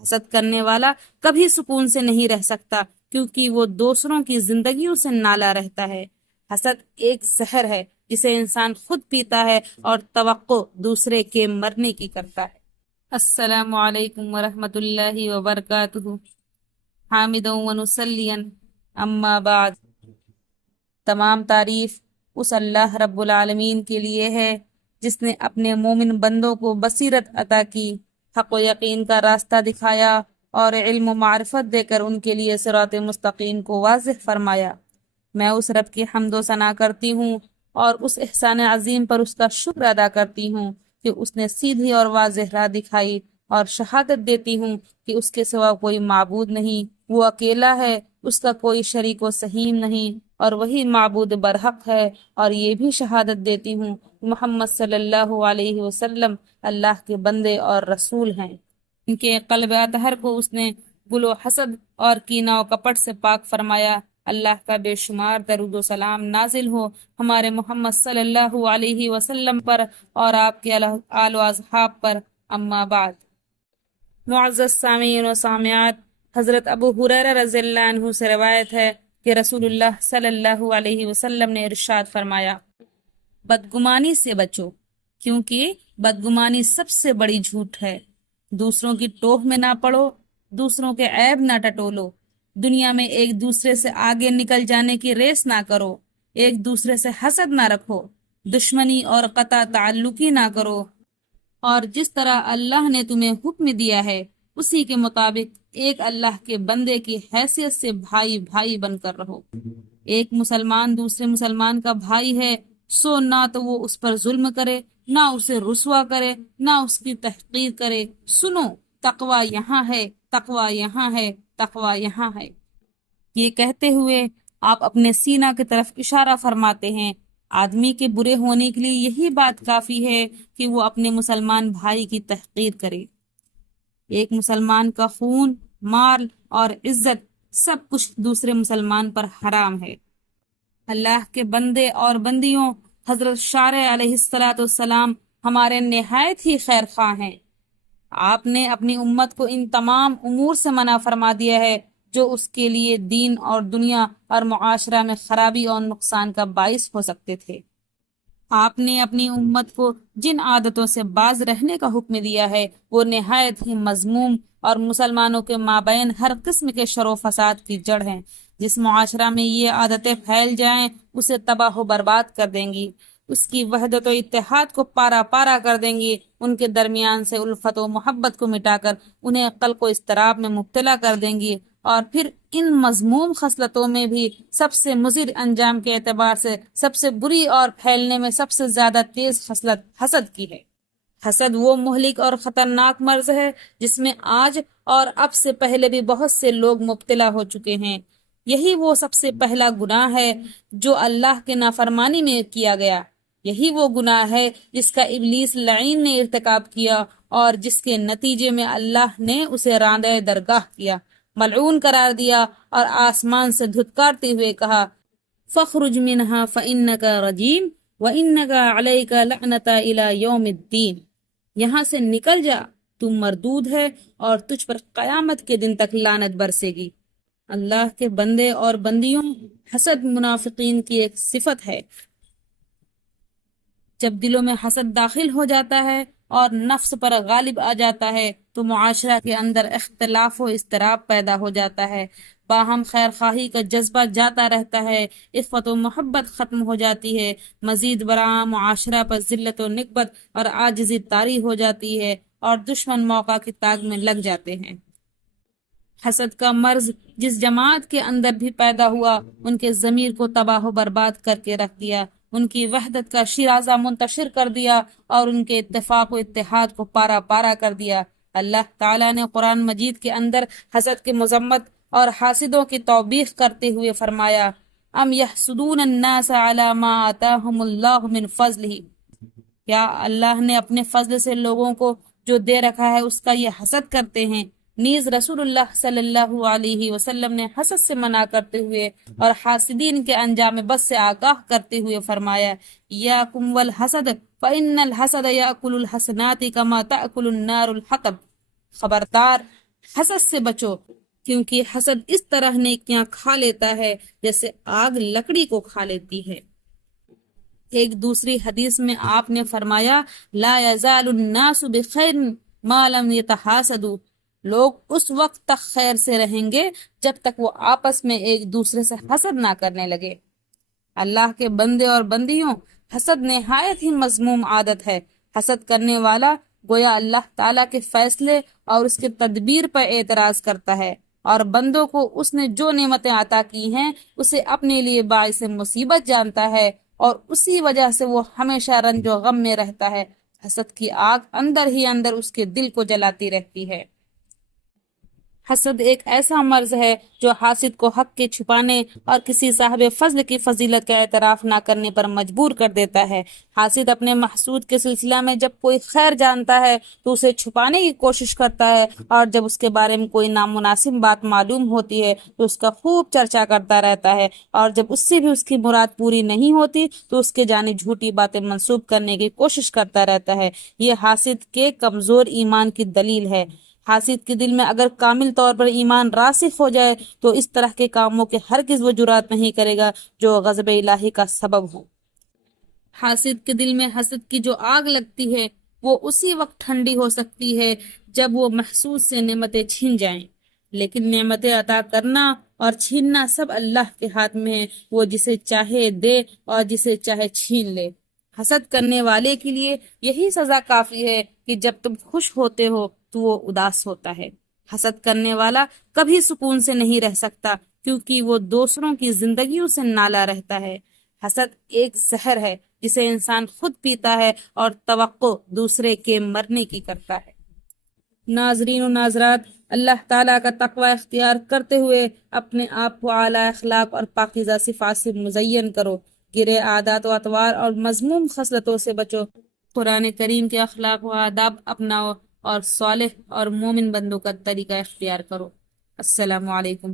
حسد کرنے والا کبھی سکون سے نہیں رہ سکتا، کیونکہ وہ دوسروں کی زندگیوں سے نالا رہتا ہے۔ حسد ایک زہر ہے جسے انسان خود پیتا ہے اور توقع دوسرے کے مرنے کی کرتا ہے۔ السلام علیکم ورحمۃ اللہ وبرکاتہ۔ حامدا و نصلیا اما بعد۔ تمام تعریف اس اللہ رب العالمین کے لیے ہے جس نے اپنے مومن بندوں کو بصیرت عطا کی، حق و یقین کا راستہ دکھایا اور علم و معرفت دے کر ان کے لیے صراط مستقیم کو واضح فرمایا۔ میں اس رب کی حمد و ثنا کرتی ہوں اور اس احسان عظیم پر اس کا شکر ادا کرتی ہوں کہ اس نے سیدھی اور واضح راہ دکھائی، اور شہادت دیتی ہوں کہ اس کے سوا کوئی معبود نہیں، وہ اکیلا ہے، اس کا کوئی شریک و سہیم نہیں، اور وہی معبود برحق ہے۔ اور یہ بھی شہادت دیتی ہوں کہ محمد صلی اللہ علیہ وسلم اللہ کے بندے اور رسول ہیں۔ ان کے قلب اطہر کو اس نے گل و حسد اور کینہ و کپٹ سے پاک فرمایا۔ اللہ کا بے شمار درود و سلام نازل ہو ہمارے محمد صلی اللہ علیہ وسلم پر اور آپ کے آل و اصحاب پر، اما بعد۔ معزز سامعین و سامعات، حضرت ابو ہریرہ رضی اللہ عنہ سے روایت ہے کہ رسول اللہ صلی اللہ علیہ وسلم نے ارشاد فرمایا، بدگمانی سے بچو، کیونکہ بدگمانی سب سے بڑی جھوٹ ہے۔ دوسروں کی ٹوہ میں نہ پڑو، دوسروں کے عیب نہ ٹٹولو، دنیا میں ایک دوسرے سے آگے نکل جانے کی ریس نہ کرو، ایک دوسرے سے حسد نہ رکھو، دشمنی اور قطع تعلقی نہ کرو، اور جس طرح اللہ نے تمہیں حکم دیا ہے اسی کے مطابق ایک اللہ کے بندے کی حیثیت سے بھائی بھائی بن کر رہو۔ ایک مسلمان دوسرے مسلمان کا بھائی ہے، سو نہ تو وہ اس پر ظلم کرے، نہ اسے رسوا کرے، نہ اس کی تحقیر کرے۔ سنو، تقوی یہاں ہے، تقوی یہاں ہے، تقوی یہاں ہے۔ یہ کہتے ہوئے آپ اپنے سینہ کی طرف اشارہ فرماتے ہیں۔ آدمی کے برے ہونے کے لیے یہی بات کافی ہے کہ وہ اپنے مسلمان بھائی کی تحقیر کرے۔ ایک مسلمان کا خون، مال اور عزت سب کچھ دوسرے مسلمان پر حرام ہے۔ اللہ کے بندے اور بندیوں، حضرت شارع علیہ السلام ہمارے نہایت ہی خیر خواہ ہیں۔ آپ نے اپنی امت کو ان تمام امور سے منع فرما دیا ہے جو اس کے لیے دین اور دنیا اور معاشرہ میں خرابی اور نقصان کا باعث ہو سکتے تھے۔ آپ نے اپنی امت کو جن عادتوں سے باز رہنے کا حکم دیا ہے وہ نہایت ہی مذموم اور مسلمانوں کے مابین ہر قسم کے شر و فساد کی جڑ ہیں۔ جس معاشرہ میں یہ عادتیں پھیل جائیں اسے تباہ و برباد کر دیں گی، اس کی وحدت و اتحاد کو پارا پارا کر دیں گی، ان کے درمیان سے الفت و محبت کو مٹا کر انہیں قلق و اضطراب میں مبتلا کر دیں گی، اور پھر ان مذموم خصلتوں میں بھی سب سے مضر انجام کے اعتبار سے سب سے بری اور پھیلنے میں سب سے زیادہ تیز خصلت حسد کی ہے۔ حسد وہ مہلک اور خطرناک مرض ہے جس میں آج اور اب سے پہلے بھی بہت سے لوگ مبتلا ہو چکے ہیں۔ یہی وہ سب سے پہلا گناہ ہے جو اللہ کے نافرمانی میں کیا گیا، یہی وہ گناہ ہے جس کا ابلیس لعین نے ارتکاب کیا اور جس کے نتیجے میں اللہ نے اسے راندہ درگاہ کیا، ملعون قرار دیا اور آسمان سے دھتکارتے ہوئے کہا، فَاخْرُجْ مِنْهَا فَإِنَّكَ رَجِيمٌ وَإِنَّكَ عَلَيْكَ لَعْنَةً إِلَى يَوْمِ الدِّينِ، یہاں سے نکل جا، تم مردود ہے اور تجھ پر قیامت کے دن تک لعنت برسے گی۔ اللہ کے بندے اور بندیوں، حسد منافقین کی ایک صفت ہے۔ جب دلوں میں حسد داخل ہو جاتا ہے اور نفس پر غالب آ جاتا ہے تو معاشرہ کے اندر اختلاف و اضطراب پیدا ہو جاتا ہے، باہم خیر خواہی کا جذبہ جاتا رہتا ہے، عفت و محبت ختم ہو جاتی ہے، مزید برآں معاشرہ پر ذلت و نکبت اور عاجزی طاری ہو جاتی ہے، اور دشمن موقع کی تاک میں لگ جاتے ہیں۔ حسد کا مرض جس جماعت کے اندر بھی پیدا ہوا ان کے ضمیر کو تباہ و برباد کر کے رکھ دیا، ان کی وحدت کا شیرازہ منتشر کر دیا اور ان کے اتفاق و اتحاد کو پارا پارا کر دیا۔ اللہ تعالیٰ نے قرآن مجید کے اندر حسد کی مذمت اور حاسدوں کی توبیخ کرتے ہوئے فرمایا، ام یحسدون الناس علی ما آتاہم اللہ من فضلہ، کیا اللہ نے اپنے فضل سے لوگوں کو جو دے رکھا ہے اس کا یہ حسد کرتے ہیں؟ نیز رسول اللہ صلی اللہ علیہ وسلم نے حسد سے منع کرتے ہوئے اور حاسدین کے انجام بد سے آگاہ کرتے ہوئے فرمایا، یاکم والحسد فإن الحسد یأکل الحسنات کما تأکل النار الحطب، خبردار، حسد سے بچو، کیونکہ حسد اس طرح نیکیاں کھا لیتا ہے جیسے آگ لکڑی کو کھا لیتی ہے۔ ایک دوسری حدیث میں آپ نے فرمایا، لا یزال الناس بخیر ما لم یتحاسدوا، لوگ اس وقت تک خیر سے رہیں گے جب تک وہ آپس میں ایک دوسرے سے حسد نہ کرنے لگے۔ اللہ کے بندے اور بندیوں، حسد نہایت ہی مذموم عادت ہے۔ حسد کرنے والا گویا اللہ تعالیٰ کے فیصلے اور اس کے تدبیر پر اعتراض کرتا ہے، اور بندوں کو اس نے جو نعمتیں عطا کی ہیں اسے اپنے لیے باعث مصیبت جانتا ہے، اور اسی وجہ سے وہ ہمیشہ رنج و غم میں رہتا ہے۔ حسد کی آگ اندر ہی اندر اس کے دل کو جلاتی رہتی ہے۔ حسد ایک ایسا مرض ہے جو حاسد کو حق کے چھپانے اور کسی صاحب فضل کی فضیلت کا اعتراف نہ کرنے پر مجبور کر دیتا ہے۔ حاسد اپنے محسود کے سلسلہ میں جب کوئی خیر جانتا ہے تو اسے چھپانے کی کوشش کرتا ہے، اور جب اس کے بارے میں کوئی نامناسب بات معلوم ہوتی ہے تو اس کا خوب چرچا کرتا رہتا ہے، اور جب اس سے بھی اس کی مراد پوری نہیں ہوتی تو اس کے جانب جھوٹی باتیں منسوب کرنے کی کوشش کرتا رہتا ہے۔ یہ حاسد کے کمزور ایمان کی دلیل ہے۔ حاسد کے دل میں اگر کامل طور پر ایمان راسخ ہو جائے تو اس طرح کے کاموں کے ہرگز وہ جرات نہیں کرے گا جو غضب الہی کا سبب ہو۔ حاسد کے دل میں حسد کی جو آگ لگتی ہے وہ اسی وقت ٹھنڈی ہو سکتی ہے جب وہ محسوس سے نعمتیں چھین جائیں، لیکن نعمتیں عطا کرنا اور چھیننا سب اللہ کے ہاتھ میں ہے، وہ جسے چاہے دے اور جسے چاہے چھین لے۔ حسد کرنے والے کے لیے یہی سزا کافی ہے کہ جب تم خوش ہوتے ہو تو وہ اداس ہوتا ہے۔ حسد کرنے والا کبھی سکون سے نہیں رہ سکتا، کیونکہ وہ دوسروں کی زندگیوں سے نالا رہتا ہے۔ حسد ایک زہر ہے جسے انسان خود پیتا ہے اور توقع دوسرے کے مرنے کی کرتا ہے۔ ناظرین و ناظرات، اللہ تعالیٰ کا تقوی اختیار کرتے ہوئے اپنے آپ کو اعلیٰ اخلاق اور پاکیزہ صفات سے مزین کرو، گرے عادات و اطوار اور مذموم خصلتوں سے بچو، قرآن کریم کے اخلاق و آداب اپناؤ، اور صالح اور مومن بندوں کا طریقہ اختیار کرو۔ السلام علیکم۔